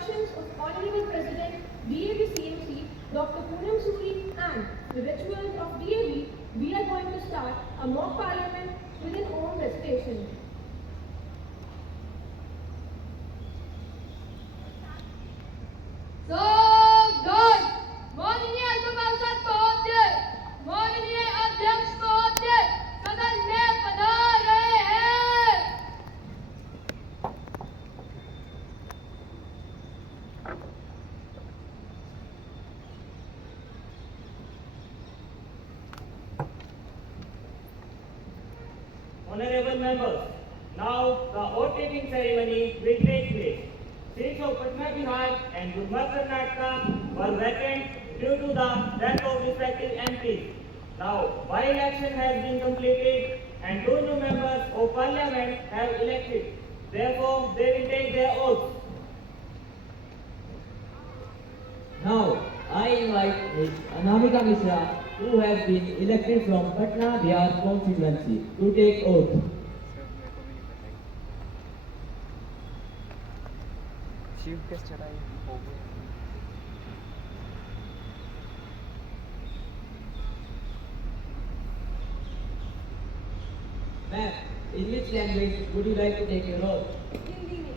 instructions of Honorable President DAV CMC Dr. Poonam Suri and the rituals of DAV, we are going to start a mock parliament with an Om recitation. माननीय सभासद महोदय, माननीय अध्यक्ष महोदय, सदन में पधार रहे हैं। Honorable members, now the oath taking ceremony will take place. Seats of Patna Bihar and Gurma Karnataka were vacant due to the death of respective MPs. Now, by-election has been completed and 2 new members of parliament have elected. Therefore, they will take their oath. Now, I invite Ms. Anamika Mishra, who has been elected from Patna Bihar constituency, to take oath. Shiv के चढ़ाई हो गए। Ma'am, in which language would you like to take your oath? Hindi में।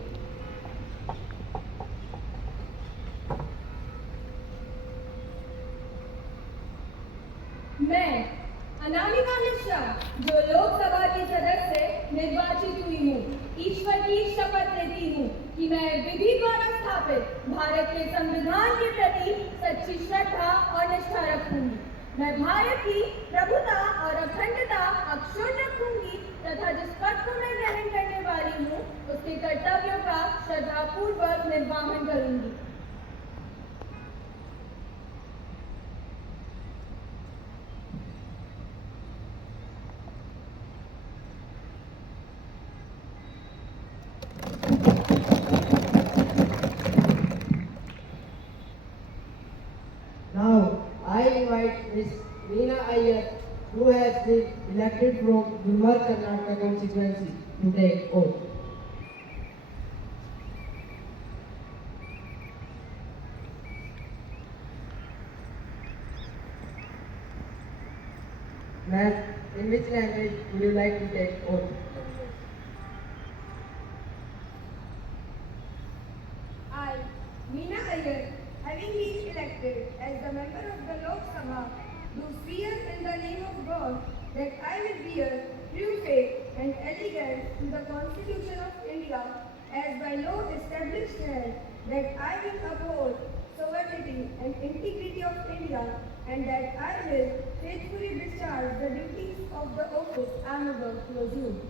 मैं अनामिका मिश्रा, जो लोकसभा की सदस्य निर्वाचित हुई हूँ, ईश्वर की शपथ लेती हूँ कि मैं विधि द्वारा स्थापित भारत के संविधान के प्रति सच्ची श्रद्धा और निष्ठा रखूंगी। मैं भारत की प्रभुता और अखंडता अक्षुण्ण रखूंगी तथा जिस पद को मैं ग्रहण करने वाली हूँ, उसके कर्तव्यों का श्रद्धापूर्वक निर्वहन करूंगी। Now, I invite Ms. Reena Iyer, who has been elected from Gulmarg, Karnataka constituency, to take oath. Ma'am, in which language would you like to take oath? I, Meena Iyer, having been elected as the member of the Lok Sabha, do swear in the name of God that I will bear true faith and allegiance to the Constitution of India as by law established here, that I will uphold sovereignty and integrity of India, and that I will faithfully discharge the duties of the office I am about to assume.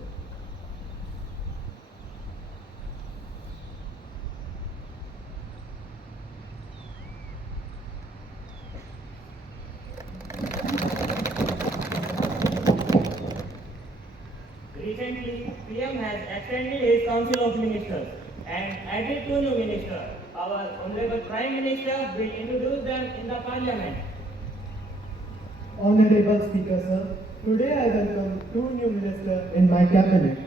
Recently, PM has extended his Council of Ministers and added 2 new ministers. Our Honorable Prime Minister will introduce them in the Parliament. Honorable Speaker, sir, today I welcome 2 new ministers in my cabinet.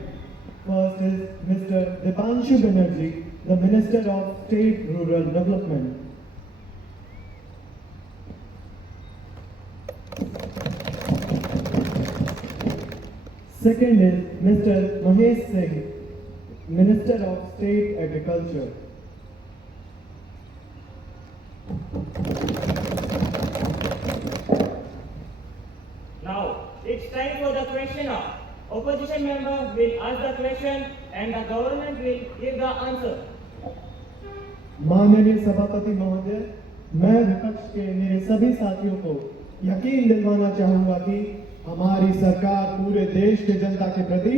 First is Mr. Dipanshu Banerjee, the Minister of State Rural Development. Second is Mr. Mahesh Singh, Minister of State Agriculture. Now, it's time for the question hour. Opposition member will ask the question and the government will give the answer. माननीय सभापति महोदय, मैं विपक्ष के मेरे सभी साथियों को यकीन दिलवाना चाहूंगा कि हमारी सरकार पूरे देश के जनता के प्रति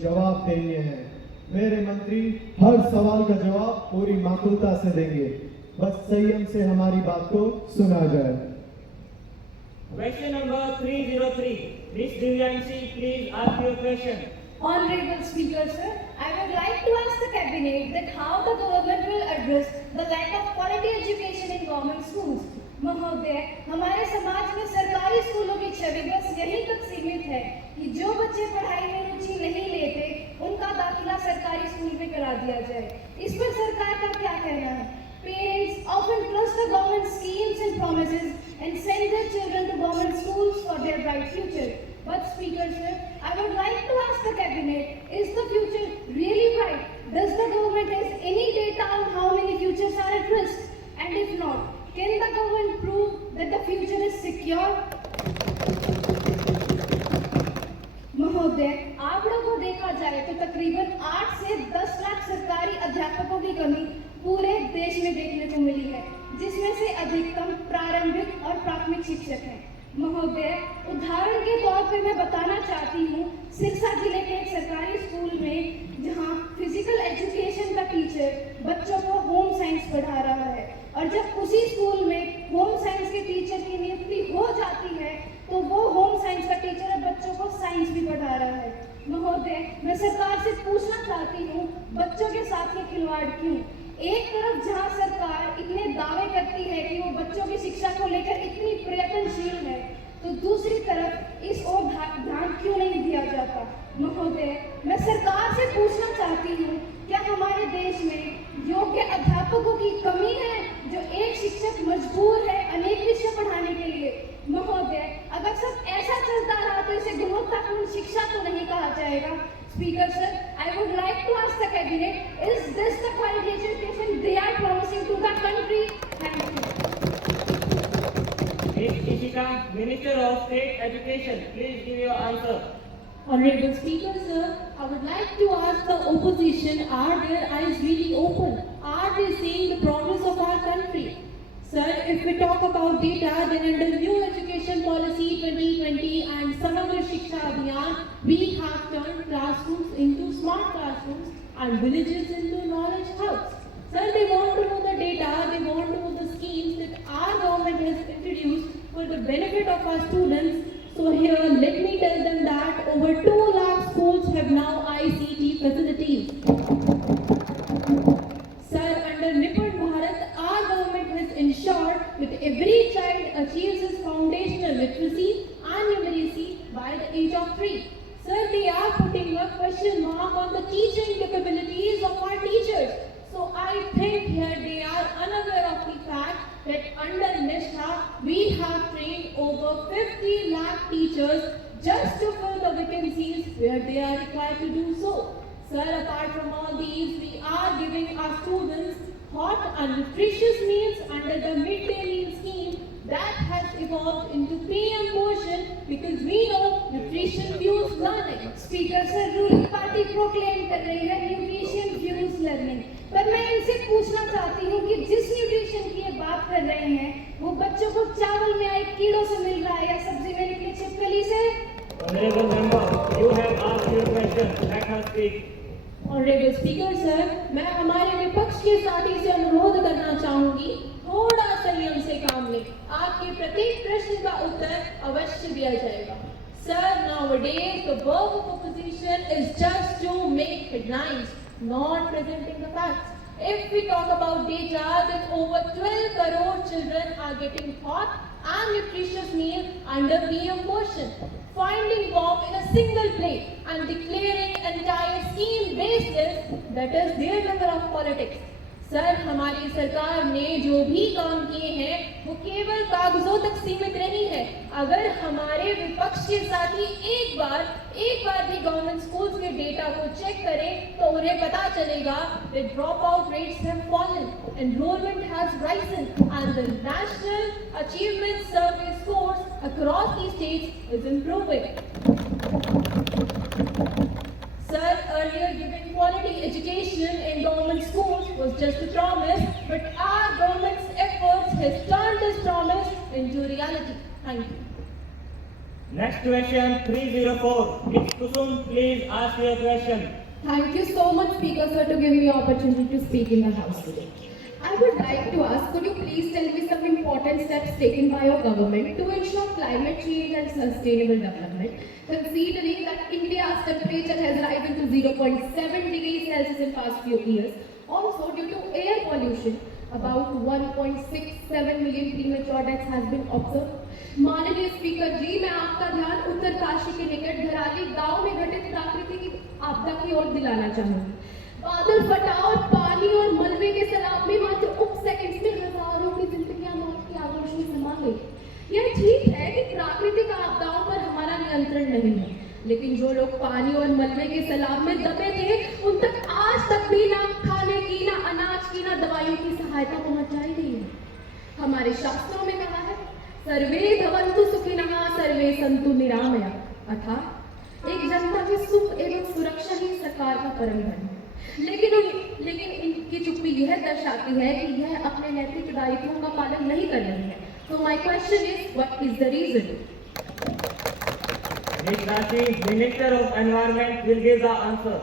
जवाबदेह है। मेरे मंत्री हर सवाल का जवाब पूरी माकूलता से देंगे, बस संयम से हमारी बात को सुना जाए। Question number 303. Miss Divyanshi, please ask your question. Honorable Speaker, sir, I would like to ask the Cabinet that how the government will address the lack of quality education in government schools. महोदय, हमारे समाज में सरकारी स्कूलों की छवि बस यहीं तक सीमित है कि जो बच्चे पढ़ाई में रुचि नहीं लेते, उनका दाखिला सरकारी स्कूल में करा दिया जाए। इस पर सरकार का क्या कहना है? Can the government prove that the future is secure? महोदय, आंकड़ों को देखा जाए तो तकरीबन 8 से 10 लाख सरकारी अध्यापकों की कमी पूरे देश में देखने को मिली है, जिसमें से अधिकतम प्रारंभिक और प्राथमिक शिक्षक हैं। महोदय, उदाहरण के तौर पर मैं बताना चाहती हूँ, सिरसा जिले के एक सरकारी स्कूल में जहाँ फिजिकल एजुकेशन का टीचर बच्चों को होम साइंस पढ़ा रहा है, और जब उसी स्कूल में होम साइंस के टीचर की नियुक्ति हो जाती है तो वो होम साइंस का टीचर अब बच्चों को साइंस भी पढ़ा रहा है। महोदय, मैं सरकार से पूछना चाहती हूँ, बच्चों के साथ ये खिलवाड़ क्यों? एक तरफ जहाँ सरकार इतने दावे करती है कि वो बच्चों की शिक्षा को लेकर इतनी प्रयत्नशील है, तो दूसरी तरफ इस ओर ध्यान क्यों नहीं दिया जाता? महोदय, मैं सरकार से पूछना चाहती हूँ, क्या हमारे देश में योग्य अध्यापकों की कमी है जो एक शिक्षक मजबूर है अनेक विषय पढ़ाने के लिए? महोदय, अगर सब ऐसा चलता रहा तो इसे गुणवत्तापूर्ण शिक्षा तो नहीं कहा जाएगा। Speaker sir, I would like to ask the cabinet, is this the quality education they are promising to the country? Thank you. Ms. Ishika, Minister of State Education, please give your answer. Honorable Speaker, sir, I would like to ask the opposition, are their eyes really open? Are they seeing the progress of our country? Sir, if we talk about data, then under new education policy 2020 and Samagra Shiksha Abhiyan, we have turned classrooms into smart classrooms and villages into knowledge hubs. Sir, they want to know the data, they want to know the schemes that our government has introduced for the benefit of our students. So here, let me tell them that over 2 lakh schools have now ICT facilities. Sir, under Nippon Bharat, our government has ensured that every child achieves his foundational literacy and numeracy by the age of 3. Sir, they are putting a question mark on the teaching capabilities of our teachers. So I think here they are unaware of the fact that under Nishtha, we have trained over 50 lakh teachers just to fill the vacancies where they are required to do so. Sir, apart from all these, we are giving our students hot and nutritious meals under the midday meal scheme that has evolved into PM Portion because we know nutrition fuels learning. Speaker sir, ruling party proclaim कर रही है nutrition fuels learning, पर मैं इनसे पूछना चाहती हूँ कि जिस न्यूट्रिशन की ये बात कर रहे हैं, वो बच्चों को चावल में आए कीड़ों से मिल रहा है या सब्जी में निकली छिपकली से? Honorable member, you have asked your question. Let her speak. Honorable Speaker, sir, मैं हमारे विपक्ष के साथी से अनुरोध करना चाहूंगी, थोड़ा संयम से काम लें। आपके प्रत्येक प्रश्न का उत्तर अवश्य दिया जाएगा। Sir, nowadays the work of opposition is just to make headlines, not presenting the facts. If we talk about data, then over 12 crore children are getting hot and nutritious meal under PM Portion, finding bomb in a single plate and declaring entire scheme baseless, that is their level of politics. Sir, हमारी सरकार ने जो भी काम किए हैं वो केवल कागजों तक सीमित नहीं है। अगर हमारे विपक्ष के साथी एक बार भी गवर्नमेंट स्कूल्स के डेटा को चेक करें तो उन्हें पता चलेगा that dropout rates have fallen, enrollment has risen and the national achievement survey scores across the states is improving. Sir, earlier giving quality education in government schools was just a promise, but our government's efforts has turned this promise into reality. Thank you. Next question 304. Ms. Kusum, please ask your question. Thank you so much, Speaker Sir, to giving me the opportunity to speak in the House today. I would like to ask, could you please tell me some important steps taken by your government to ensure climate change and sustainable development, considering that India's temperature has risen to 0.7 degrees Celsius in past few years. Also, due to air pollution, about 1.67 million premature deaths has been observed. माननीय speaker जी, मैं आपका ध्यान उत्तरकाशी के निकट घराली गांव में घटित प्राकृतिक आपदा की ओर दिलाना चाहूंगी। बादल फटा और पानी और मलबे के सैलाब में मात्र उप सेकंड्स में हजारों की जिंदगियां मौत के आगोश में समा गई। यह ठीक है कि प्राकृतिक आपदाओं पर हमारा नियंत्रण नहीं है, लेकिन जो लोग पानी और मलबे के सैलाब में दबे थे, उन तक आज तक भी ना खाने की, ना अनाज की, ना दवाइयों की सहायता पहुंचाई गई है। हमारे शास्त्रों में कहा है, सर्वे भवन्तु सुखिनः सर्वे सन्तु निरामया, अर्थात एक जनता के सुख एवं सुरक्षा ही सरकार का परम धर्म है। लेकिन इनकी चुप्पी यह दर्शाती है कि यह अपने नैतिक दायित्वों का पालन नहीं कर रही है। So my question is, what is the reason? Ms. Rashi, Minister of Environment will give the answer.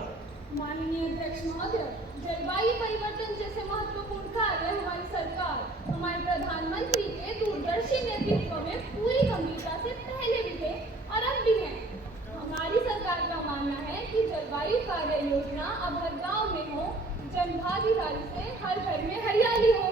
माननीय अध्यक्ष महोदय, जलवायु परिवर्तन जैसे महत्वपूर्ण कार्य हमारी सरकार, हमारे प्रधानमंत्री के दूरदर्शी नेतृत्व में पूरी गंभीरता से पहले भी थे और अब भी हैं। हमारी सरकार का मानना है कि जलवायु कार्य योजना अब हर गांव में हो, जनभागीदारी से हर घर में हरियाली हो।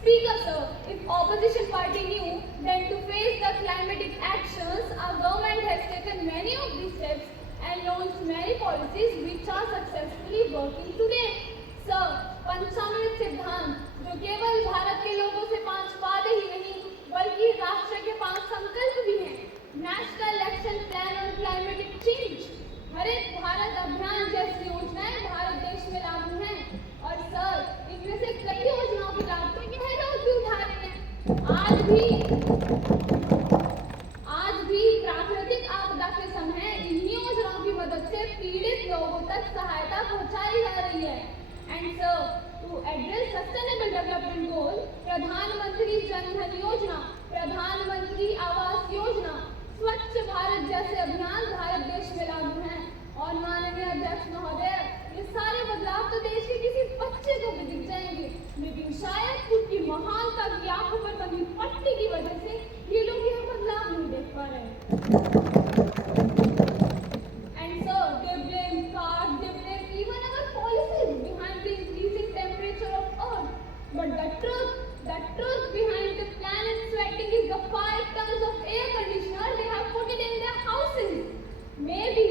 Speaker sir, if opposition party knew then to face the climatic actions, our government has taken many of these steps and launched many policies which are successfully working today. Sir, पंचामृत सिद्धांत जो केवल भारत के लोगों से 5 वादे ही नहीं बल्कि राष्ट्र के 5 संकल्प भी हैं। National action plan on climatic change, हरित भारत अभियान जैसी योजनाएं भारत देश में लागू हैं और सर इनमें से कई योजनाओं के लाभ तो यह लोग भी उठा रहे हैं। आज भी प्राकृतिक आपदा के समय इन्हीं योजनाओं की मदद से पीड़ित लोगों तक सहायता पहुंचाई जा रही है। And sir, to address sustainable development goal, Pradhan Mantri Jan धन योजना, प्रधानमंत्री आवास योजना, स्वच्छ भारत जैसे अभियान भारत देश में लागू हैं। और माननीय अध्यक्ष महोदय, ये सारे बदलाव तो देश के किसी बच्चे को भी दिख जाएंगे, लेकिन शायद खुद की महानता की आंखों पर बनी पट्टी की वजह से ये लोग यह बदलाव नहीं देख पा रहे। And sir, they blame cars, they blame even our policies behind the increasing temperature of Earth. But the truth behind the planet sweating is the 5 tons of air conditioner they have put it in their houses. Maybe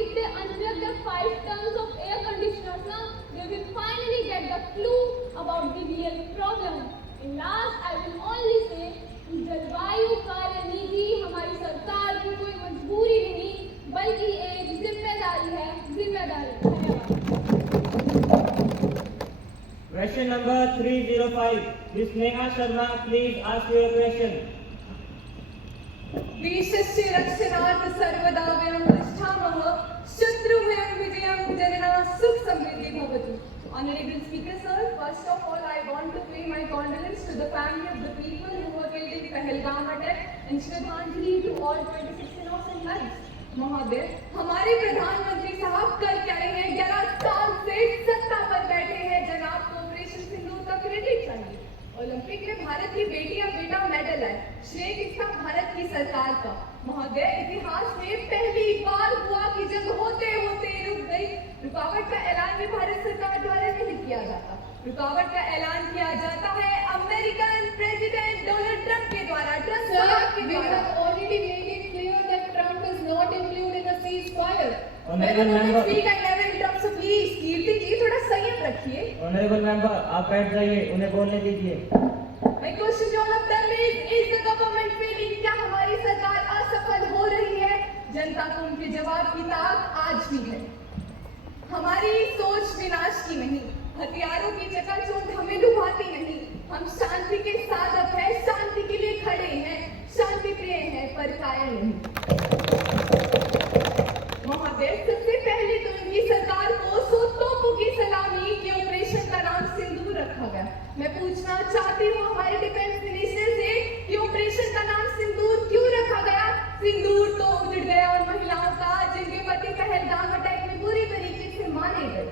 if they unplug the 5 tons of air conditioners now, they will finally get the clue about the real problem. In last, I will only say कि जलवायु कार्य नीति हमारी सरकार की कोई मजबूरी नहीं बल्कि एक जिम्मेदारी है। धन्यवाद। Question number 305. Ms. Neha Sharma, please ask your question. देशस्य रक्षणार्थ सर्वदा वयं तिष्ठामः, शत्रुभयं विजयं जनना सुख समृद्धि भवतु। Honorable Speaker sir, first of all I want to pay my condolence to the family of the people who were killed in Pahalgam attack and Shraddhanjali to all 26 innocent lives. महोदय, हमारे प्रधानमंत्री साहब कर क्या रहे हैं? 11 साल से सत्ता पर बैठे हैं। जनाब को ऑपरेशन सिंदूर का क्रेडिट चाहिए। ओलंपिक में भारत की बेटी और बेटा मेडल आए, श्रेय किसका? भारत की सरकार का। महोदय, इतिहास में पहली बार हुआ कि जंग होते होते रुक गई। रुकावट का ऐलान भी भारत सरकार द्वारा नहीं किया जाता। रुकावट का ऐलान किया जाता है अमेरिकन प्रेसिडेंट डोनाल्ड ट्रंप के द्वारा। already made it clear that Trump is not included in a ceasefire. Honorable member, कीर्ति जी थोड़ा संयम रखिए। Honorable member, आप बैठ जाइए, उन्हें बोलने दीजिए। My question to all of them is the government failing? क्या हमारी सरकार असफल हो रही है? जनता को उनके जवाब की ताक आज भी है। हमारी सोच विनाश की नहीं, हथियारों की चकाचौंध हमें लुभाती नहीं। हम शांति के साधक हैं, शांति के लिए खड़े हैं, शांति प्रिय हैं, पर कायल नहीं। महोदय, सबसे पहले तो इनकी सरकार को तोपों की सलामी के ऑपरेशन का नाम सिंदूर रखा गया। मैं पूछना चाहती हूँ हमारे डिफेंस मिनिस्टर से कि ऑपरेशन का नाम सिंदूर क्यों रखा गया? सिंदूर तो उजड़ गया और महिलाओं का जिनके पति पहलगाम अटैक में बुरी तरीके से मारे गए।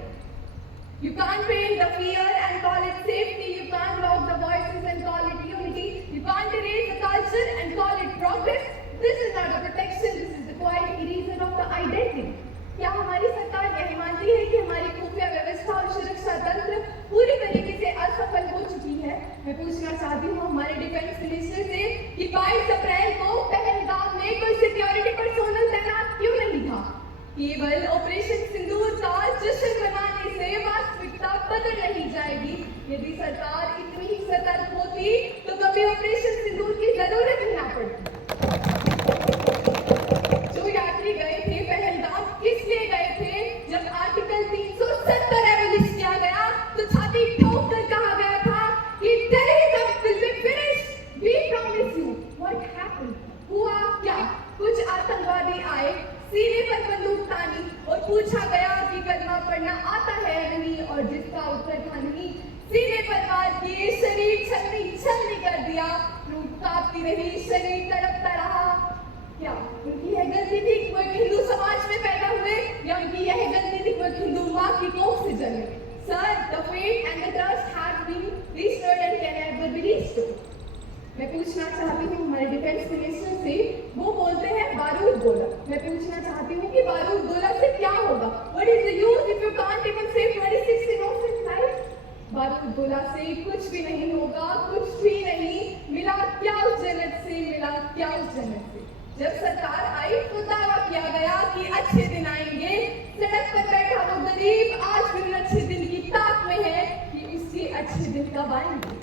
You can't paint the fear and call it safety. You can't lock the voices and call it unity. You can't erase the culture and call it progress. This is not a protection. This is the quiet eraser of the identity. क्या हमारी सरकार यह मानती है कि हमारी खुफिया व्यवस्था और सुरक्षा तंत्र पूरी तरीके से असफल हो चुकी है? मैं पूछना चाहती हूँ हमारे डिफेंस मिनिस्टर से कि 22 अप्रैल को पहलगाम में कोई सिक्योरिटी पर्सोनल तैनात क्यों नहीं था? केवल ऑपरेशन सिंदूर का जश्न मनाने से वास्तविकता बदल नहीं जाएगी। यदि सरकार इतनी ही सतर्क होती तो कभी ऑपरेशन सिंदूर की जरूरत ही ना पड़ती। जो यात्री गए थे पहलगाम किस लिए गए थे? जब आर्टिकल 370 एबॉलिश किया गया तो छाती ठोक कर कहा गया था कि टेररिज्म विल बी सीने पर वार किए, शरीर छलनी छलनी कर दिया, रूह कांपती रही, शरीर तड़पता रहा। क्या उनकी यह गलती थी कि वो एक हिंदू समाज में पैदा हुए, या उनकी यह गलती थी कि वो एक हिंदू माँ की कोख से जन्मे? Sir, the faith and the trust had been restored and can never be restored. मैं पूछना चाहती हूँ हमारे डिफेंस मिनिस्टर से, वो बोलते हैं बारूद गोला। मैं पूछना चाहती हूँ कि बारूद गोला से क्या होगा? What is the use if you can't even save 26 innocent lives? बारूद गोला से कुछ भी नहीं होगा, कुछ भी नहीं। मिला क्या उस जन्नत से, मिला क्या उस जन्नत से? जब सरकार आई तो दावा किया गया कि अच्छे दिन आएंगे। सड़क पर बैठा वो गरीब आज भी उन अच्छे दिन की ताक में है कि उसके अच्छे दिन कब आएंगे।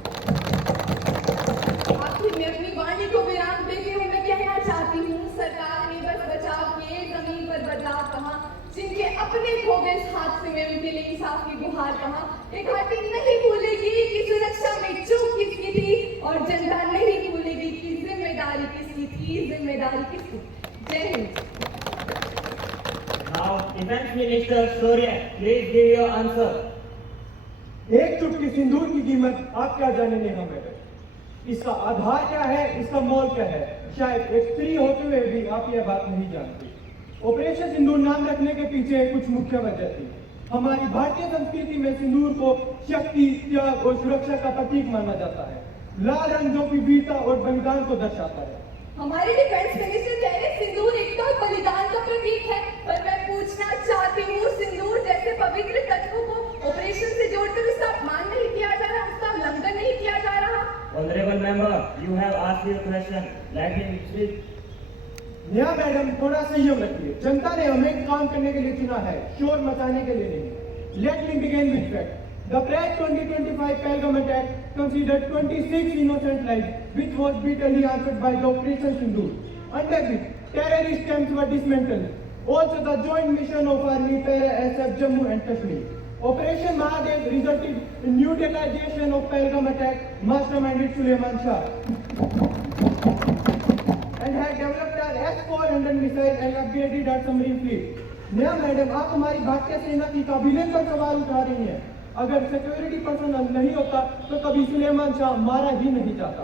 आखिर में अपनी वाणी को विराम देते हुए मैं कहना चाहती हूँ, सरकार ने बस बचाव के जमीन पर बदलाव कहा, जिनके अपने खो गए इस हादसे में उनके लिए इंसाफ की गुहार कहा। एक घाटी नहीं भूलेगी कि सुरक्षा में चूक किसकी थी, और जनता नहीं भूलेगी कि जिम्मेदारी किसकी थी, जिम्मेदारी किसकी। जय Hind. Now, Defense Minister Surya, please give your answer. एक चुटकी सिंदूर की कीमत आप क्या जानेंगे हमें? इसका आधार क्या है, इसका मोल क्या है? शायद एक स्त्री होते हुए भी आप यह बात नहीं जानती। ऑपरेशन सिंदूर नाम रखने के पीछे कुछ मुख्य वजह थी। हमारी भारतीय संस्कृति में सिंदूर को शक्ति, त्याग और सुरक्षा का प्रतीक माना जाता है। लाल रंग जो कि वीरता और बलिदान को दर्शाता है। हमारे डिफेंस मिनिस्टर कह रहे सिंदूर एक तो बलिदान का प्रतीक है, पर मैं पूछना चाहती हूँ, सिंदूर जैसे पवित्र तत्व को ऑपरेशन से जोड़कर उसका अपमान नहीं किया जा रहा, उसका उल्लंघन नहीं किया जा रहा? Honorable member, you have asked your question. Let him speak. Neha madam, थोड़ा संयम रखिए। जनता ने हमें काम करने के लिए चुना है, शोर मचाने के लिए नहीं। Let me begin with fact. The Prague 2025 Pahalgam attack considered 26 innocent lives, which was brutally answered by the Operation Sindoor, under which terrorist camps were dismantled. Also, the joint mission of Army, Para, SF, Jammu and Kashmir. Operation Mahadev resulted in neutralization of Pahalgam attack, masterminded Suleiman Shah, and had developed our S-400 missile and upgraded our submarine fleet. Neha madam, आप हमारी भारतीय सेना की काबिलियत पर सवाल उठा रही हैं। अगर सिक्योरिटी पर्सनल नहीं होता तो कभी सुलेमान शाह मारा ही नहीं जाता।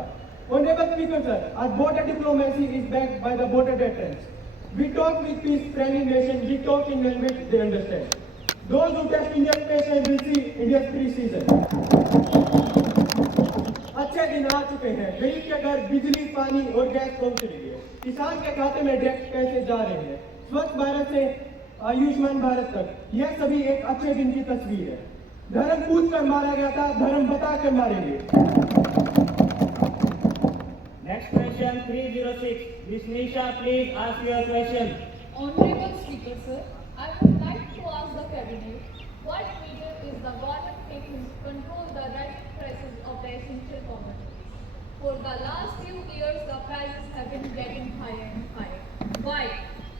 Honorable Speaker sir, our border diplomacy is backed by the border deterrence. We talk with peace-friendly nations, we talk in language they understand. Those who test India's patience will see India's pre-season. अच्छे दिन आ चुके हैं, गरीब के घर बिजली, पानी और गैस पहुंच रही है, किसान के खाते में डायरेक्ट पैसे जा रहे हैं, स्वच्छ भारत से आयुष्मान भारत तक, यह सभी एक अच्छे दिन की तस्वीर है। धर्म पूछ कर मारा गया था, धर्म बता कर मारेंगे। Next question 306. Miss Nisha, please ask your question. Honorable Speaker, sir, I would like to ask the Cabinet, what measure is the government taking to control the rising prices of the essential commodities? For the last few years, the prices have been getting higher and higher. Why?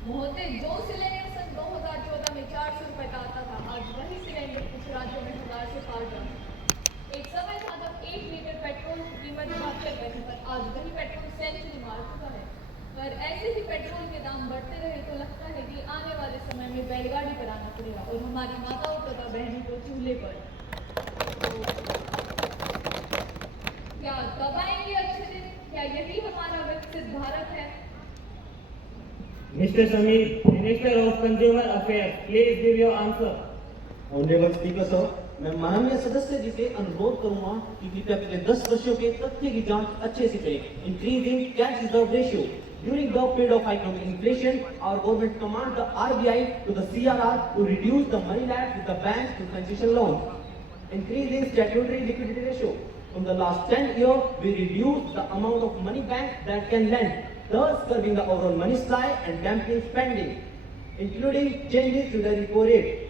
मोहते जो cylinder सन 2014 में 400 रुपए का आता था, आज वही cylinder कुछ राज्यों में 1000 से पार जाता है। एक समय था जब 1 लीटर पेट्रोल की कीमत बढ़ते गए, पर आज वही पेट्रोल सेंचुरी मार चुका है। पर ऐसे ही पेट्रोल के दाम बढ़ते रहे तो लगता है कि आने वाले समय में बैलगाड़ी पर आना पड़ेगा और हमारी माताओं तथा बहनों को चूल्हे पर। क्या कब आएंगे अच्छे दिन? क्या यही हमारा विकसित भारत है? Mr. Samir, Minister of Consumer Affairs, please give your answer. Honourable speaker sir, मैं माननीय सदस्य जी से अनुरोध करूंगा कि कृपया पिछले 10 वर्षों के तथ्य की जांच अच्छे से करें। Increasing cash reserve ratio during the period of economic inflation, our government command the RBI to the CRR to reduce the money lagged with the banks to concession loans. Increasing statutory liquidity ratio. From the last 10 years, we reduced the amount of money banks that can lend, thus curbing the overall money supply and dampening spending, including changes to the repo rate.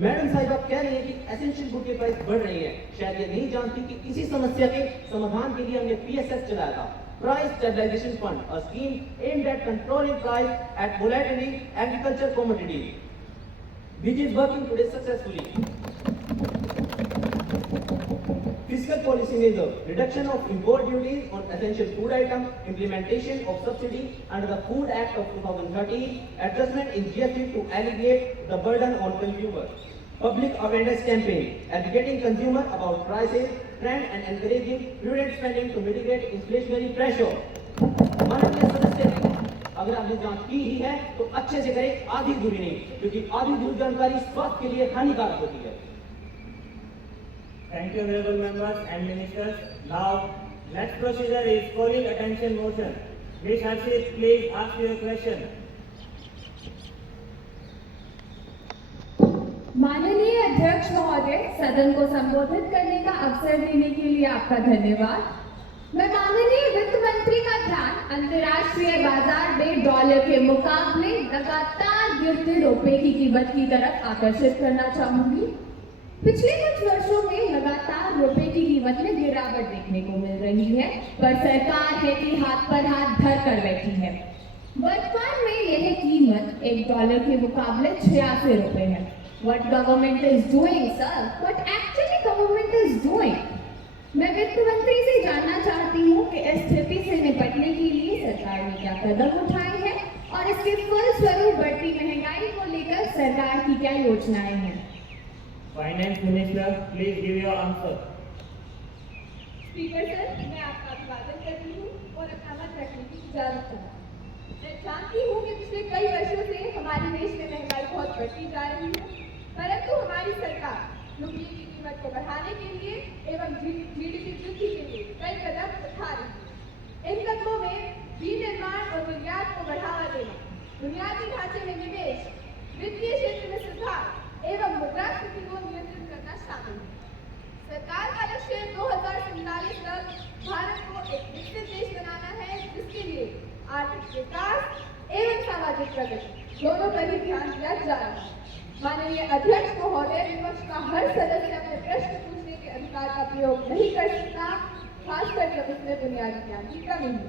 Madam Sahib, आप कह रही हैं कि essential good के price बढ़ रही हैं, शायद ये नहीं जानती कि इसी समस्या के समाधान के लिए हमने PSS चलाया था, price stabilisation fund, a scheme aimed at controlling price at volatile agriculture commodities, which is working today successfully. Fiscal policy measure, reduction of import duties on essential food items, implementation of subsidy under the Food Act of 2013, adjustment in GST to alleviate the burden on consumers. public awareness campaign, educating consumer about prices, trend and encouraging prudent spending to mitigate inflationary pressure. माननीय सदस्य, अगर आपने जांच की ही है तो अच्छे से करें, आधी अधूरी नहीं, क्योंकि आधी अधूरी जानकारी स्वास्थ्य के लिए हानिकारक होती है। Thank you, honorable members and ministers. Now, next procedure is calling attention motion. Ms. Harshit, please ask your question. माननीय अध्यक्ष महोदय, सदन को संबोधित करने का अवसर देने के लिए आपका धन्यवाद। मैं माननीय वित्त मंत्री का ध्यान अंतर्राष्ट्रीय बाजार में डॉलर के मुकाबले लगातार गिरते रुपए की कीमत की तरफ आकर्षित करना चाहूंगी। पिछले कुछ वर्षों में लगातार रुपए की कीमत में गिरावट देखने को मिल रही है, पर सरकार है कि हाथ पर हाथ धर कर बैठी है। वर्तमान में यह कीमत $1 के मुकाबले 86 रुपए है। What government is doing, sir? What actually government is doing? मैं वित्त मंत्री से जानना चाहती हूँ कि इस स्थिति से निपटने के लिए सरकार ने क्या कदम उठाए हैं और इसके फलस्वरूप बढ़ती महंगाई को लेकर सरकार की क्या योजनाएं हैं। Finance Minister, please give your answer. Speaker sir, मैं आपका अभिवादन करती हूँ और अपना मत रखने की इजाजत चाहती हूँ। मैं जानती हूँ कि पिछले कई वर्षों से हमारे देश में महंगाई बहुत बढ़ती जा रही है, परंतु हमारी सरकार रुपये की कीमत को बढ़ाने के लिए एवं जीडीपी वृद्धि के लिए कई कदम उठा रही है। इन कदमों में विनिर्माण और निर्यात को बढ़ावा देना, बुनियादी ढांचे में निवेश, वित्तीय क्षेत्र में सुधार एवं मुद्रास्फीति को नियंत्रित करना शामिल है। सरकार का लक्ष्य 2047 तक भारत को एक विकसित देश बनाना है, जिसके लिए आर्थिक विकास एवं सामाजिक प्रगति दोनों पर ही ध्यान दिया जा रहा है। माननीय अध्यक्ष महोदय, विपक्ष का हर सदस्य अपने प्रश्न पूछने के अधिकार का प्रयोग नहीं कर सकता, खासकर जब उसमें बुनियादी ज्ञान की कमी हो।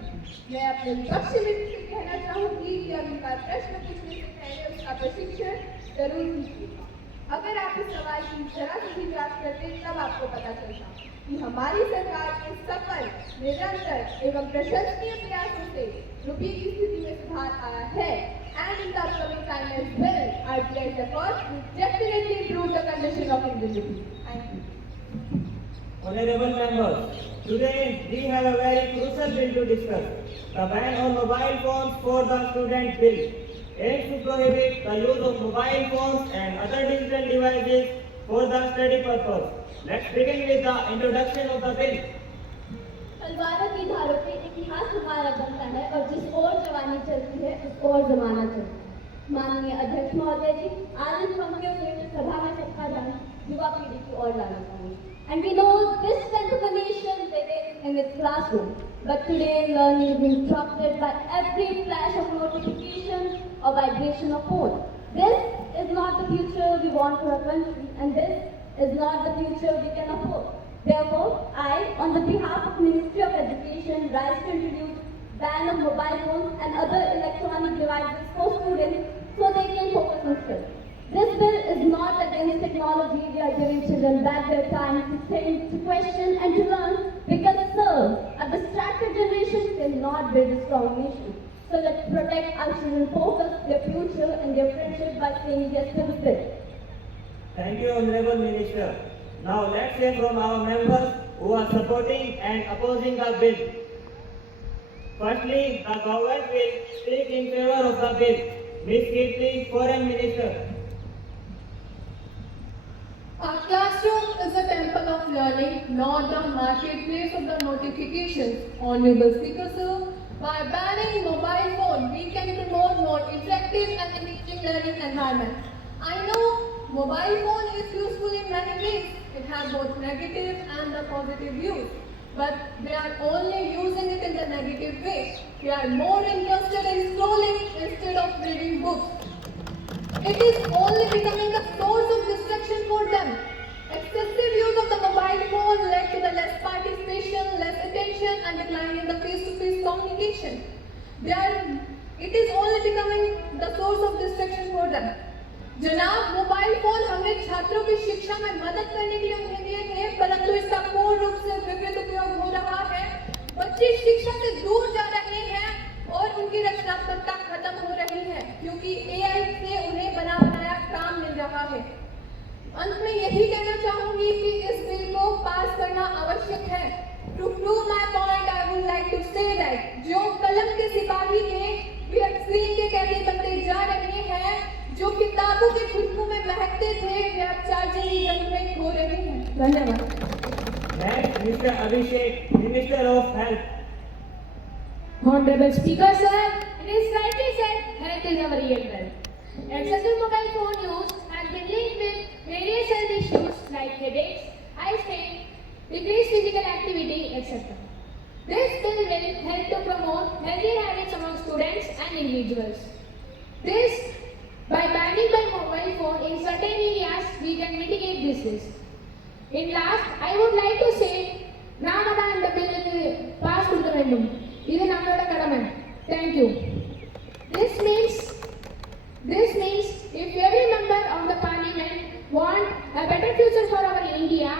मैं अपने विपक्षी मित्र से कहना चाहूंगी कि अधिकार प्रश्न पूछने से पहले उसका प्रशिक्षण जरूर कीजिएगा। अगर आप इस सवाल की जरा से भी जांच करते तब आपको पता चलता कि हमारी सरकार के सफल, निरंतर एवं प्रशंसनीय प्रयासों से रुपये की स्थिति में सुधार आया है। And in the upcoming time as well, RBI's efforts will definitely improve the condition of Indian rupee. Thank you. Honorable members, today we have a very crucial bill to discuss. The ban on mobile phones for the student bill aims to prohibit the use of mobile phones and other digital devices for the study purpose. Let's begin with the introduction of the bill. तलवारों की धारों पे इतिहास हमारा बनता है और जिस ओर जवानी चलती है उस ओर जमाना चलता है। माननीय अध्यक्ष महोदय जी, आज इन पंक्तियों से सभा में सबका ध्यान युवा पीढ़ी की ओर लाना चाहिए। And we know this strength of a nation begins in its classroom, but today learning is interrupted by every flash of notification or vibration of phone. This is not the future we want for our country, and this is not the future we can afford. Therefore, I, on the behalf of Ministry of Education, rise to introduce ban of mobile phones and other electronic devices for students so they can focus on studies. This bill is not against technology. We are giving children back their time to think, to question and to learn, because sir, a distracted generation cannot build a strong nation. So let's protect our children, focus their future and their friendship by saying yes to the bill. Thank you, Honorable Minister. Now let's hear from our members who are supporting and opposing the bill. Firstly, the government will speak in favor of the bill. Ms. Kirti, Foreign Minister. Our classroom is a temple of learning, not the marketplace of the notifications. Honorable Speaker, sir, by banning mobile phone, we can promote more effective and engaging learning environment. I know mobile phone is useful in many ways. It has both negative and the positive use. But they are only using it in the negative way. They are more interested in scrolling instead of reading books. It is only becoming a source of distraction for them. Excessive use of the mobile phone led to the less participation, less attention and decline in the face-to-face communication. It is only becoming the source of distraction for them. जनाब, mobile phone हमने छात्रों की शिक्षा में मदद करने के लिए उन्हें दिए थे, परंतु इसका पूर्ण रूप से विपरीत उपयोग हो रहा है। बच्चे शिक्षा से दूर जा रहे हैं और उनकी रचनात्मकता खत्म हो रही है, क्योंकि एआई से उन्हें बना बनाया काम मिल रहा है। चाहूंगी कि इस बिल को पास करना आवश्यक है। To prove my point I would like to say that जो कलम के सिपाही ने वे अब स्क्रीन के कैदी बनते जा रहे हैं, जो किताबों की खुशबू में महकते थे वे अब चार्जिंग की जंग में खो रहे हैं। धन्यवाद। Next, Mr. Abhishek, Minister of Health. Honorable Speaker, sir, it is rightly said, health is our real wealth. Excessive mobile phone use has been linked with various health issues like headaches, eye strain, decreased physical activity, etc. This bill will help to promote healthier habits among students and individuals. This, by banning the mobile phone in certain areas, we can mitigate this risk. In last, I would like to say, Ramadan the bill passed to the random. Even after the Kadaman. Thank you. This means if every member of the parliament want a better future for our India,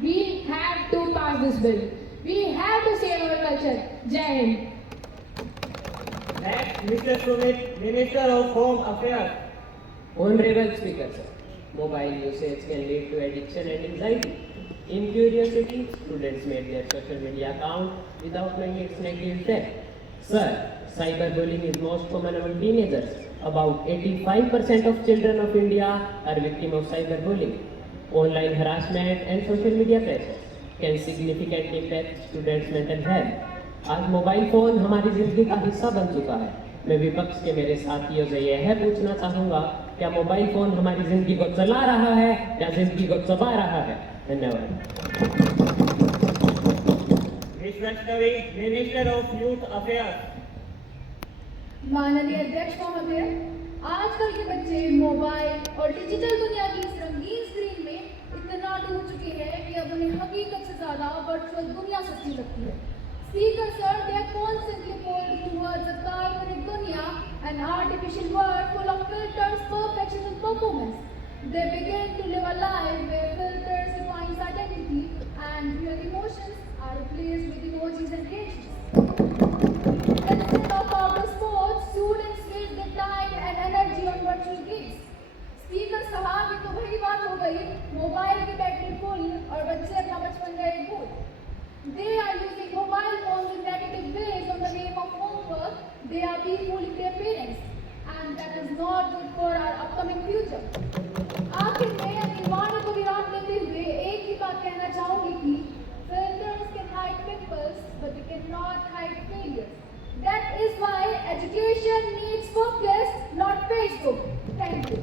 we have to pass this bill. We have to save our culture. Jai Hind. Next, Mr. Sumit, Minister of Home Affairs. Honorable Speaker, sir, mobile usage can lead to addiction and anxiety. In curiosity, students made their social media account without knowing its negative effect. Sir, cyberbullying is most common among teenagers. About 85% of children of India are victims of cyberbullying. Online harassment and social media pressure can significantly impact students' mental health. आज mobile phone हमारी जिंदगी का हिस्सा बन चुका है। मैं विपक्ष के मेरे साथियों से यह पूछना चाहूँगा, क्या मोबाइल फोन हमारी जिंदगी को चला रहा है या जिंदगी को चबा रहा है? धन्यवाद। Ms. Vaishnavi, Minister of Youth Affairs. माननीय अध्यक्ष महोदय, आजकल के बच्चे मोबाइल और डिजिटल दुनिया की इस रंगीन स्क्रीन में इतना डूब चुके हैं कि अब उन्हें हकीकत से ज्यादा वर्चुअल दुनिया सच्ची लगती है। Speaker sir, they are constantly pulled towards a carbonic dunya, an artificial world full of filters, perfection and performance. They begin to live a life where filters define identity and real emotions are replaced with emojis and reactions. Instead of outdoor sports, students waste their time and energy on virtual games. Speaker साहब, ये तो वही बात हो गई, mobile की battery full और बच्चे अपना बचपन गए भूल। They are using mobile phones in negative ways on the name of homework. They are defooling their parents, and that is not good for our upcoming future. आखिर में अपनी वाणी को विराम देते हुए एक ही बात कहना चाहूँगी कि filters can hide pimples, but they cannot hide failures. That is why education needs focus, not Facebook. Thank you.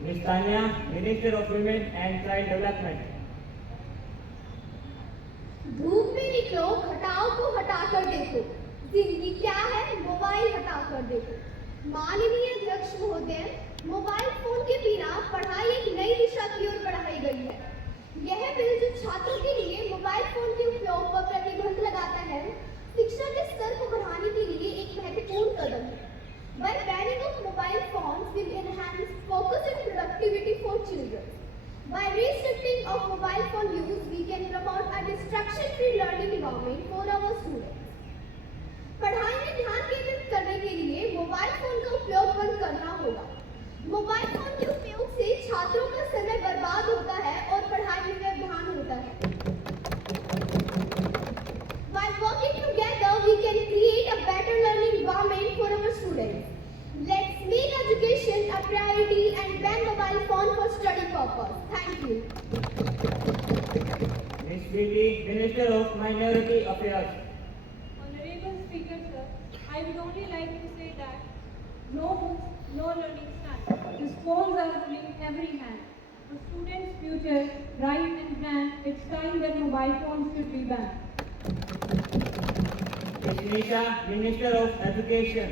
Ms. Tanya, Minister of Women and Child Development. धूप में निकलो, घटाओ को हटाकर देखो। जिंदगी क्या है, मोबाइल हटाकर देखो। माननीय अध्यक्ष महोदय, मोबाइल फोन के बिना पढ़ाई एक नई दिशा की ओर बढ़ाई गई है। यह बिल जो छात्रों के लिए मोबाइल फोन के उपयोग पर प्रतिबंध लगाता है, शिक्षा के स्तर को बढ़ाने के लिए एक महत्वपूर्ण कदम है। By banning of mobile phones will enhance focus and productivity for children. By restricting of mobile phone use, we can promote a distraction-free learning environment for our students. पढ़ाई में ध्यान केंद्रित करने के लिए मोबाइल फोन का उपयोग बंद करना होगा। मोबाइल फोन के उपयोग से छात्रों का समय बर्बाद होता है और पढ़ाई में व्यवधान होता है। By working together, we can create a better learning environment for our students. Let's make education a priority and ban mobile phone for study purpose. Thank you. Ms. Preeti, Minister of Minority Affairs. Honorable Speaker, sir, I would only like to say that no books, no learning stand. These phones are ruling every hand. For students' future, right and plan, it's time that mobile phones should be banned. Ms. Nisha, Minister of Education.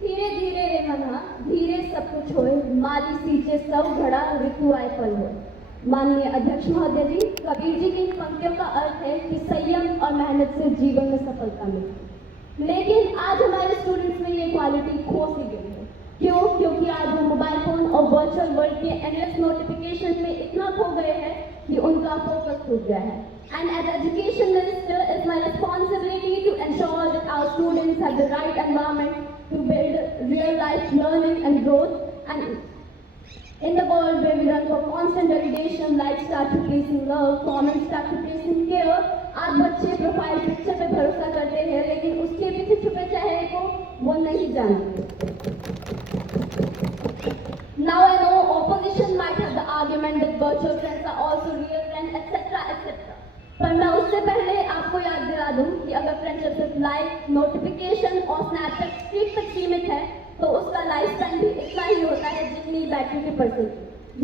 धीरे धीरे रे मना, धीरे सब कुछ होए, माली सींचे सब घड़ा ऋतु आए फल होए। माननीय अध्यक्ष महोदय जी, कबीर जी की इन पंक्तियों का अर्थ है कि संयम और मेहनत से जीवन में सफलता मिलती। लेकिन आज हमारे स्टूडेंट्स में ये क्वालिटी खो सी गई है। क्यों? क्योंकि आज वो मोबाइल फोन और वर्चुअल वर्ल्ड के एंडलेस नोटिफिकेशन में इतना खो गए हैं कि उनका फोकस टूट गया है। And as education minister, it's my responsibility to ensure that our students have the right environment to build real life learning and growth, and in the world where we run for constant start replacing love, comments start replacing care. आज बच्चे profile picture पे भरोसा करते हैं लेकिन उसके पीछे छुपे चेहरे को वो नहीं जानते. Now I know opposition might have the argument that virtual friends are also real friends, etc. etc. पर मैं उससे पहले आपको याद दिला दूं कि अगर फ्रेंडशिप सिर्फ लाइक, नोटिफिकेशन और स्नैपचैट स्ट्रीक तक सीमित है तो उसका लाइफ स्पैन भी इतना ही होता है जितनी बैटरी की परसेंट.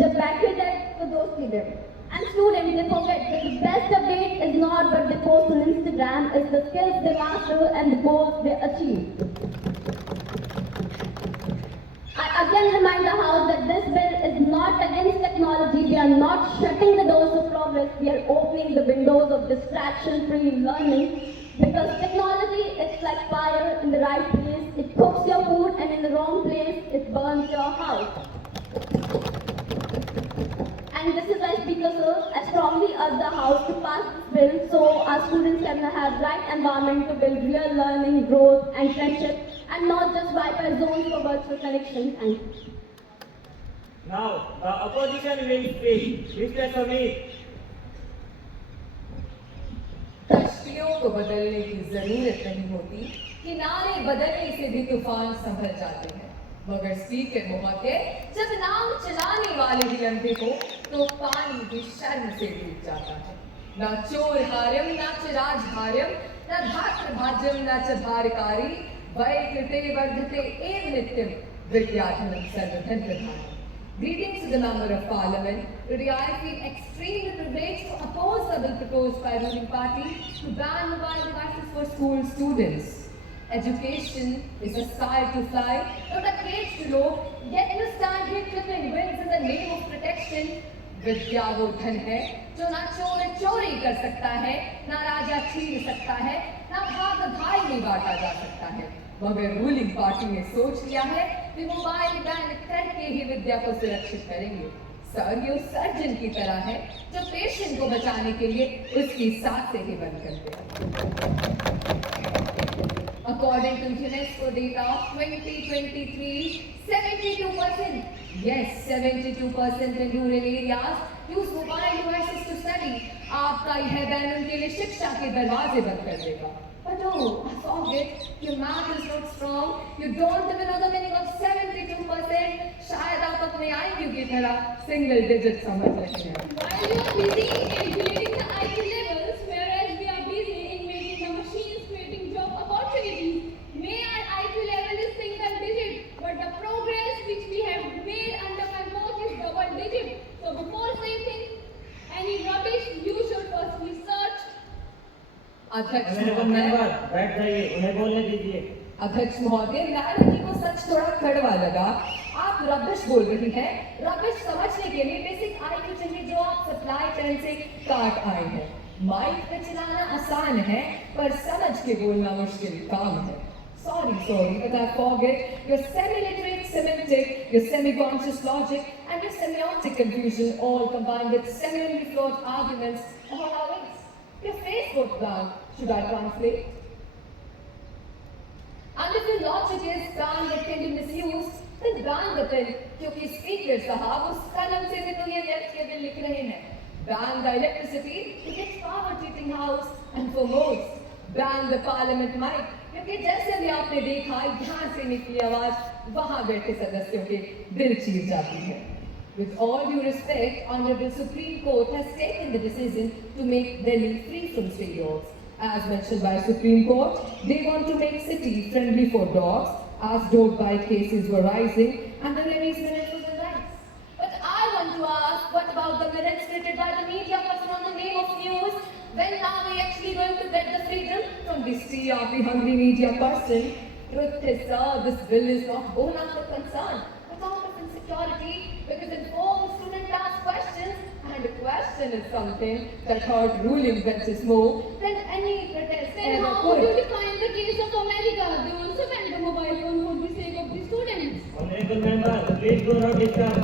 जब बैटरी डेड तो दोस्ती dead. And students, they forget that the best update is not what they post on Instagram, it's the skills they master and the goals they achieve. I again remind the House that this bill is not against technology. We are not shutting the doors of progress. We are opening the windows of distraction-free learning. Because technology is like fire. In the right place, it cooks your food, and in the wrong place, it burns your house. And this is why, Speaker Sir, I strongly urge the House to pass this bill so our students can have right environment to build real learning, growth, and friendship, and not just Wi-Fi zones for virtual connection. Thank you. Now, the opposition will speak. Mr. Samir. कश्तियों को बदलने की जरूरत नहीं होती, किनारे बदलने से भी तूफान संभल जाते हैं. मगर स्पीकर महोदय, जब नाव चलाने वाले ही अंधे हो तो पानी भी शर्म से डूब जाता है. ना चोर हार्यम, ना चिराज हार्यम, ना धात्र भाज्यम, ना च भारकारी, वैकृते वर्धते एव नित्यम विद्याधनं सर्वधन प्रधानम्. Greetings to the Member of Parliament. Today I feel extremely privileged to oppose the bill proposed by the ruling party to ban mobile devices for school students. Education is a sky to fly, not a cage to rope, yet you stand here clipping wings in the name of protection. विद्या वो धन है जो ना चोर चोरी कर सकता है, ना राजा छीन सकता है, ना भाग भाई में बांटा जा सकता है. मगर रूलिंग पार्टी ने सोच लिया है कि मोबाइल बैन करके ही विद्या को सुरक्षित करेंगे. सर, ये उस सर्जन की तरह है जो पेशेंट को बचाने के लिए उसकी सांसें ही बंद कर दे. According to UNESCO data of 2023, 72%, yes, 72% in rural areas use mobile devices to study. आपका यह बैन उनके लिए शिक्षा के दरवाजे बंद कर देगा. But oh, I forget, your math is not strong. You don't even know the meaning of 72%. शायद आप अपने IQ की तरह single digit समझ रहे हैं. While you are busy in calculating the IQ levels, whereas we are busy in making the machines creating job opportunities, may our IQ level is single digit, but the progress which we have made under my watch is double digit. So before saying any rubbish, you should first research. अध्यक्ष member बैठ जाइए, उन्हें बोलने दीजिए. अध्यक्ष महोदय, madam जी को सच थोड़ा कड़वा लगा. आप रबिश बोल रही हैं. रबिश समझने के लिए बेसिक IQ चाहिए जो आप सप्लाई चैन से काट आए हैं. माइक पे चलाना आसान है पर समझ के बोलना मुश्किल काम है. Sorry, but I forget your semi-literate semantic, your semi-conscious logic, and your semiotic confusion all combined with semi flawed arguments all our ways. Your Facebook ban, should I translate? And if your logic is ban that can be misused, then ban the bill, क्योंकि speaker साहब उस कलम से भी तो ये व्यक्त के बिल लिख रहे हैं. Ban the electricity to get power to heating house, and for most, ban the parliament mic, क्योंकि जैसे भी आपने देखा यहाँ से निकली आवाज वहाँ बैठे सदस्यों के दिल चीर जाती है. With all due respect, Honorable Supreme Court has taken the decision to make Delhi free from stray dogs. As mentioned by Supreme Court, they want to make city friendly for dogs, as dog bite cases were rising and the levy's minutes was on rise. But I want to ask, what about the minutes created by the media person on the name of news? When are we actually going to get the freedom from this TRP hungry media person? Truth is, sir, this bill is not born out of concern, but out of insecurity, because informed students ask questions, and a question is something that hurt ruling benches more than any protest Then ever how could. would you define the case of America? They also banned the mobile phone for the sake of the students. Honorable member, please do not disturb.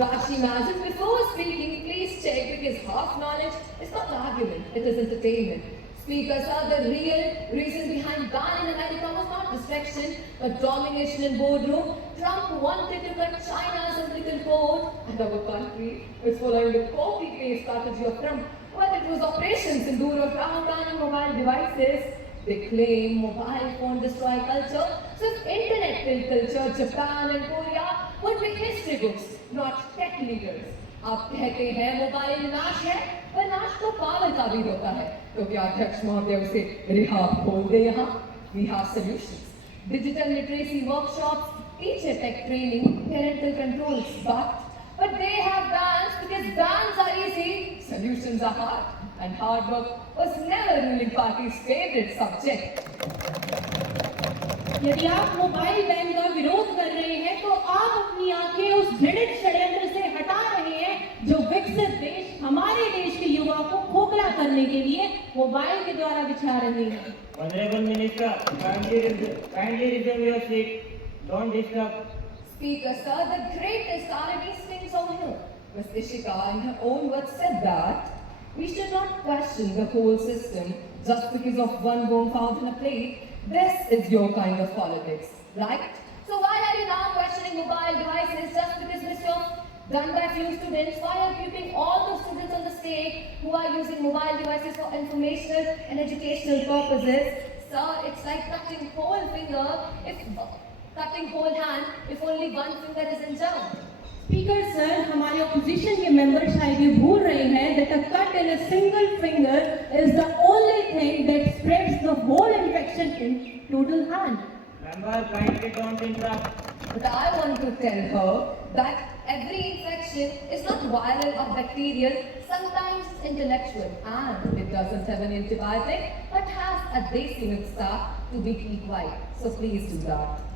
Rashi Mazin, before speaking, please check, because half knowledge is not argument, it is entertainment. Speaker sir, the real reason behind ban in America was not distraction, but domination in boardroom. Trump wanted to cut China's umbilical cord, and our country is following the copy-paste strategy of Trump. Well, it was Operation Sindoor or banning mobile devices. They claim mobile phone destroy culture. So if internet killed culture, Japan and Korea would be history books, not tech leaders. आप कहते हैं mobile नाश है, पर नाश तो power का भी होता है. तो क्या अध्यक्ष महोदय उसे रिहा खोल दे यहाँ? We have solutions. Digital literacy workshops, teacher tech training, parental controls, but they have bans because bans are easy, solutions are hard, and hard work was never ruling party's favorite subject. यदि आप mobile ban का विरोध कर रहे हैं तो आप अपनी आंखें उस घृणित षड्यंत्र से हटा रहे हैं जो विकसित देश हमारे देश के युवा को खोखला करने के लिए मोबाइल के द्वारा बिछा रहे हैं. Honorable Minister, kindly reserve your seat. Don't disturb. Speaker sir, the greatest irony springs on here. Ms. Ishika in her own words said that we should not question the whole system just because of one bone found in a plate. This is your kind of politics, right? So why are you now questioning mobile devices just because mischief done by few students? Why are you keeping all the students on the state who are using mobile devices for informational and educational purposes? Sir, it's like cutting whole finger cutting whole hand if only one finger is injured. Speaker sir, हमारे opposition के member शायद ये भूल रहे हैं that a cut in a single finger is the only thing that spreads the whole infection in total hand. Member, kindly don't interrupt. But I want to tell her that every infection is not viral or bacterial, sometimes intellectual, and it doesn't have an antibiotic, but has a desi mixta to be quiet. So please do that.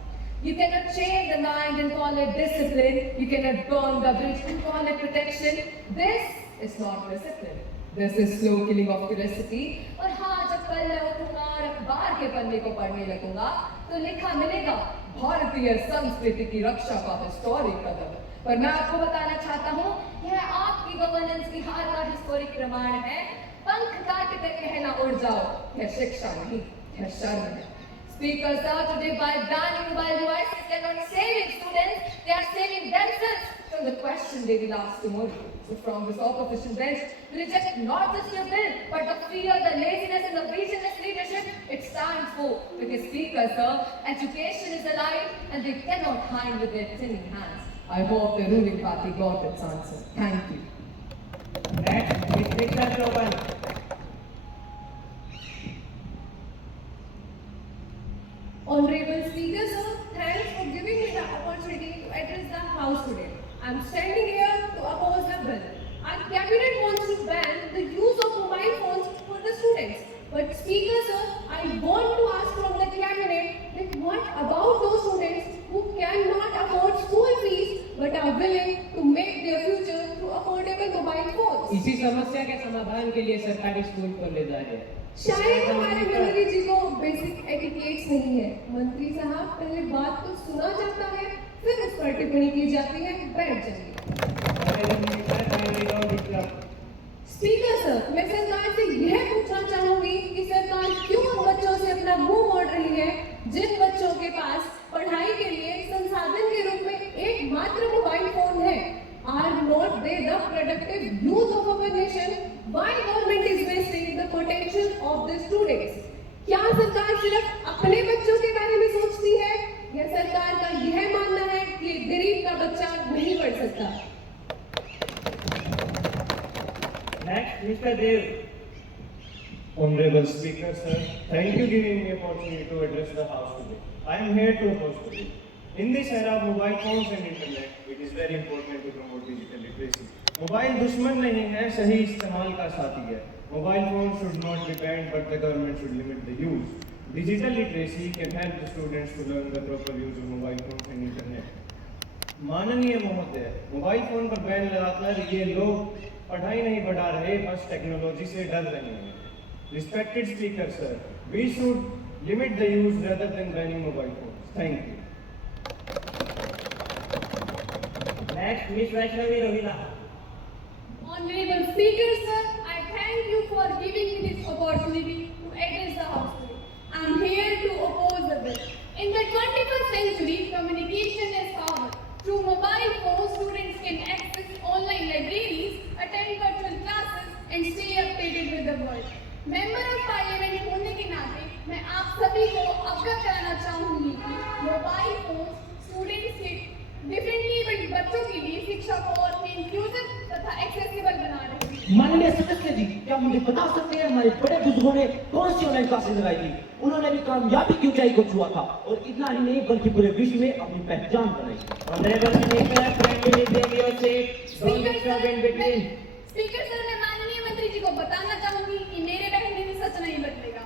You cannot change the mind and call it discipline. You cannot burn the bridge and call it protection. This is not discipline. This is slow killing of curiosity. और हाँ, जब कल मैं उठूंगा और अखबार के पन्ने को पढ़ने लगूंगा, तो लिखा मिलेगा भारतीय संस्कृति की रक्षा का हिस्टोरिक कदम. पर मैं आपको बताना चाहता हूँ, यह आपकी गवर्नेंस की हार का हिस्टोरिक प्रमाण है. पंख काट कर कहना उड़ जाओ, यह शिक्षा नहीं, यह शर्म है. Speaker sir, today by banning mobile devices, they are not saving students, they are saving themselves from the question they will ask tomorrow. So from this opposition bench, we reject not just your bill, but the fear, the laziness and the visionless leadership it stands for. Because Speaker sir, education is alive and they cannot hide with their thinning hands. I hope the ruling party got its answer. Thank you. Next, Mr. Choban. Honorable Speaker sir, thanks for giving me the opportunity to address the House today. I am standing here to oppose the bill. Our cabinet wants to ban the use of mobile phones for the students. But Speaker sir, I want to ask from the cabinet that what about those students who cannot afford school fees but are willing to make their future through affordable mobile phones? इसी समस्या के समाधान के लिए सरकारी school खोले जा रहे हैं. शायद हमारे मंत्री जी को बेसिक एटिकेट्स नहीं है. मंत्री साहब, पहले बात को सुना जाता है, फिर उस पर टिप्पणी की जाती है. बैठ जाइए. स्पीकर सर, मैं सरकार से यह पूछना चाहूंगी कि सरकार क्यों उन बच्चों से अपना मुंह मोड़ रही है जिन बच्चों के पास पढ़ाई के लिए संसाधन के रूप में एकमात्र मोबाइल फोन है. Are not they the productive youth of our nation? Why government is wasting the potential of the students? क्या सरकार सिर्फ अपने बच्चों के बारे में सोचती है या सरकार का यह मानना है कि गरीब का बच्चा नहीं पढ़ सकता? Next, Mr. Dev. Honorable Speaker, sir, thank you giving me opportunity to address the House today. I am here to oppose the bill. In this era of mobile phones and internet, it is very important to promote digital literacy. Mobile दुश्मन नहीं है, सही इस्तेमाल का साथी है. Mobile phones should not be banned, but the government should limit the use. Digital literacy can help the students to learn the proper use of mobile phones and internet. माननीय महोदय, मोबाइल फोन पर ban लगाकर ये लोग पढ़ाई नहीं बढ़ा रहे, बस टेक्नोलॉजी से डर रहे हैं. Respected Speaker, sir, we should limit the use rather than banning mobile phones. Thank you. Next, Ms. Vaishnavi Ravina. Honorable Speaker, sir, I thank you for giving me this opportunity to bill. In the 21st century, communication is power. Through mobile phones, students can access online libraries, attend virtual classes, and stay updated with the world. Member of parliament होने के नाते मैं आप सभी को अवगत कराना चाहूंगी कि मोबाइल फोन स्टूडेंट्स के डिफरेंटली एबल्ड बच्चों के लिए शिक्षा को और भी इंक्लूसिव तथा एक्सेसिबल बना रहे हैं। माननीय सदस्य जी, क्या मुझे बता सकते हैं हमारे बड़े बुजुर्गों ने कौन सी ऑनलाइन क्लासेस लगाई थी? उन्होंने भी कामयाबी की ऊंचाई को छुआ था और इतना ही नहीं बल्कि पूरे विश्व में अपनी पहचान बनाई। स्पीकर सर, मैं माननीय मंत्री जी को बताना चाहूंगी कि मेरे रहने में सच नहीं बदलेगा।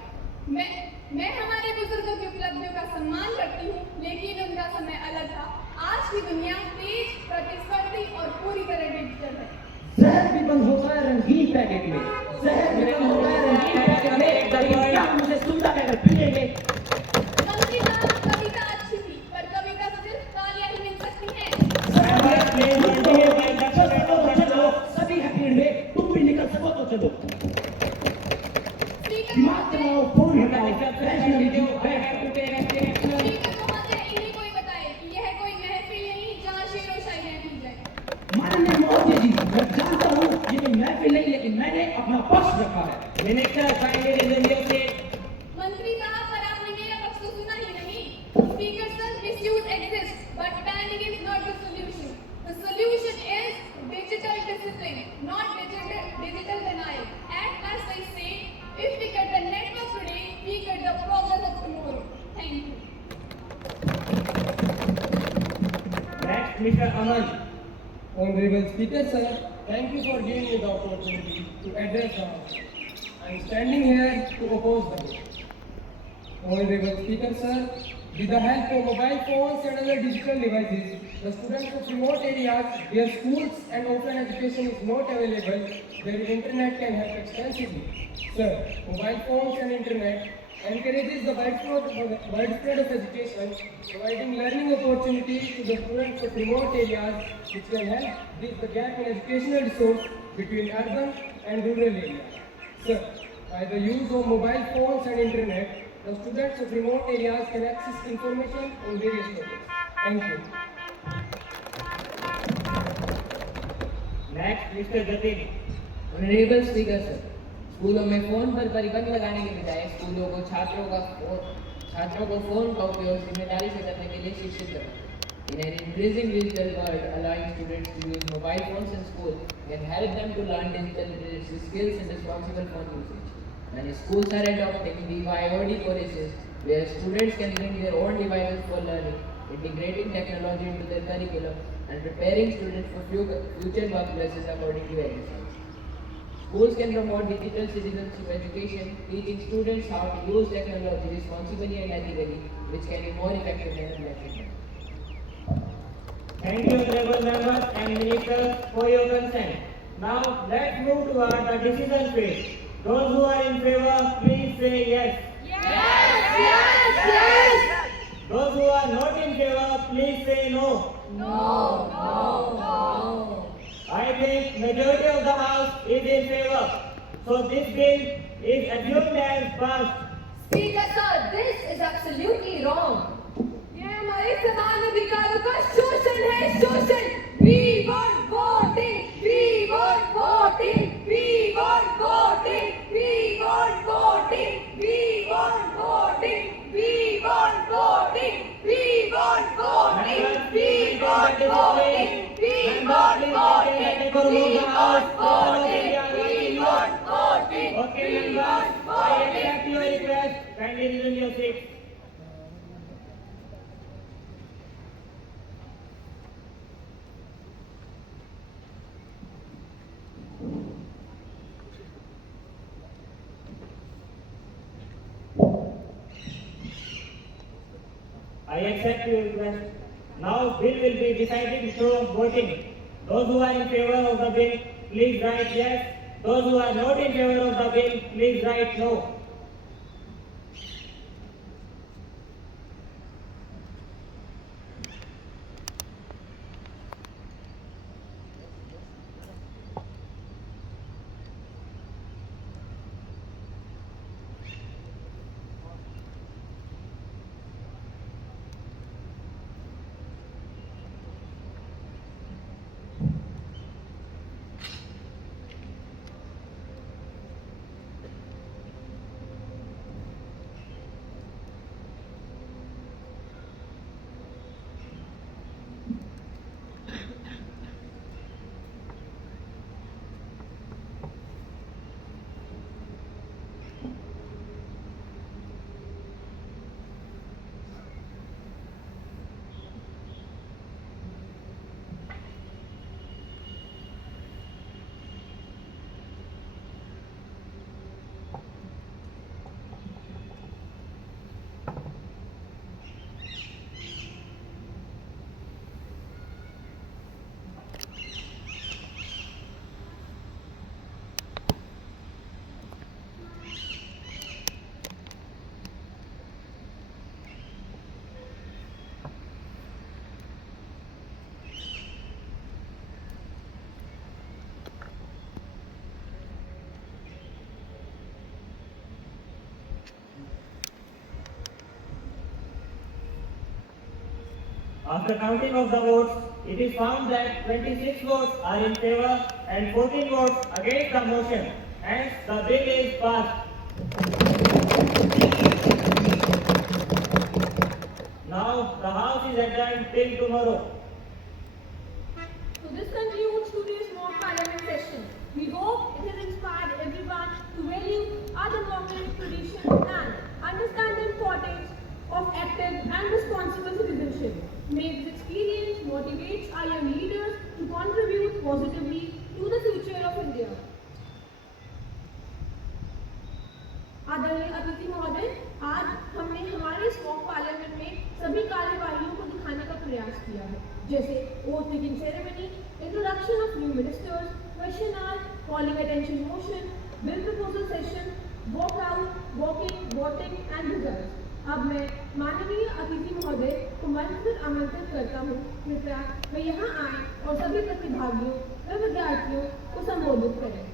मैं हमारे बुजुर्गों की उपलब्धियों का सम्मान करती हूँ, लेकिन उनका समय अलग था। आज की दुनिया तेज, प्रतिस्पर्धी और पूरी तरह डिजिटल है। जहर भी बंद होता है रंगीन पैकेट में, जहर भी बंद होता है रंगीन पैकेट में। क्या मुझे सुनता कहकर पीएंगे? मंत्री साहब, कविता अच्छी थी, पर कविता से सिर्फ तालियां ही मिल सकती हैं। सभी है भीड़ में, तुम भी निकल सको तो चलो। दिमाग चलाओ, फोन हटाओ, फैशन लीजिए, स्पीकर महोदय, इन्हें कोई बताए कि यह कोई महफिल नहीं जहाँ शेर व शायरियां की जाए। माननीय महोदय जी, मैं जानता हूँ ये कोई महफिल नहीं, लेकिन मैंने अपना पक्ष रखा है। मिनिस्टर मंत्री साहब, पर आपने मेरा पक्ष तो सुना ही नहीं। Speaker sir, misuse exists, but banning is not the solution. The solution is digital discipline, not digital denial. At last I say, if we get the network today, we get the progress of tomorrow. Thank you. Next, Mr. Aman. Honorable Speaker sir, thank you for giving me the opportunity to address the House. I am standing here to oppose the bill. Honorable Speaker sir, with the help of mobile phones and other digital devices, the students of remote areas where schools and offline education is not available, their internet can help extensively. Sir, mobile phones and internet encourages the widespread of education, providing learning opportunities to the students of remote areas, which can help bridge the gap in educational resource between urban and rural areas. Sir, by the use of mobile phones and internet, the students of remote areas can access information on various topics. Thank you. Next, Mr. Jatin. Honorable Speaker sir, स्कूलों में phone पर प्रतिबंध लगाने के बजाय स्कूलों को छात्रों को फोन का उपयोग जिम्मेदारी से करने के लिए शिक्षित करना। In an increasing digital world, allowing students to use mobile phones in school can help them to learn digital literacy skills and responsible phone usage. Many schools are adopting BYOD policies where students can bring their own devices for learning, integrating technology into their curriculum and preparing students for future workplaces according to values. Schools can promote digital citizenship education, teaching students how to use technology responsibly and ethically, which can be more effective than electric. Thank you, honorable members and ministers, for your consent. Now, let's move toward the decision phase. Those who are in favor, please say yes. Yes, yes, yes. Those who are not in favor, please say no. No, no, no. I think majority of the house is in favor. So this bill is assumed as passed. Speaker sir, this is absolutely wrong. यह हमारे समान अधिकारों का शोषण है, शोषण। We want voting, we want voting, we want voting, we want voting, we want voting, we want voting, we want voting, we want voting, we want voting, we want voting, we want voting. Okay, members, I accept your request. Kindly resume your seats. I accept your request. Now bill will be decided through voting. Those who are in favor of the bill, please write yes. Those who are not in favor of the bill, please write no. After counting of the votes, it is found that 26 votes are in favor and 14 votes against the motion. Hence, the bill is passed. Now, the House is adjourned till tomorrow. So this concludes today's mock parliament session. We hope it has inspired everyone to value our democratic traditions and understand the importance of active and responsible citizenship. May this experience motivate our young leaders to contribute positively to the future of India. आदरणीय अतिथि महोदय, आज हमने हमारे इस mock parliament में सभी कार्यवाहियों को दिखाने का प्रयास किया है, जैसे oath taking ceremony, introduction of new ministers, question hour, calling attention motion, bill proposal session, walk out, walking, voting and result. अब मैं माननीय अतिथि महोदय को मंच पर आमंत्रित करता हूँ, कृपया वे यहाँ आए और सभी प्रतिभागियों व विद्यार्थियों को संबोधित करें।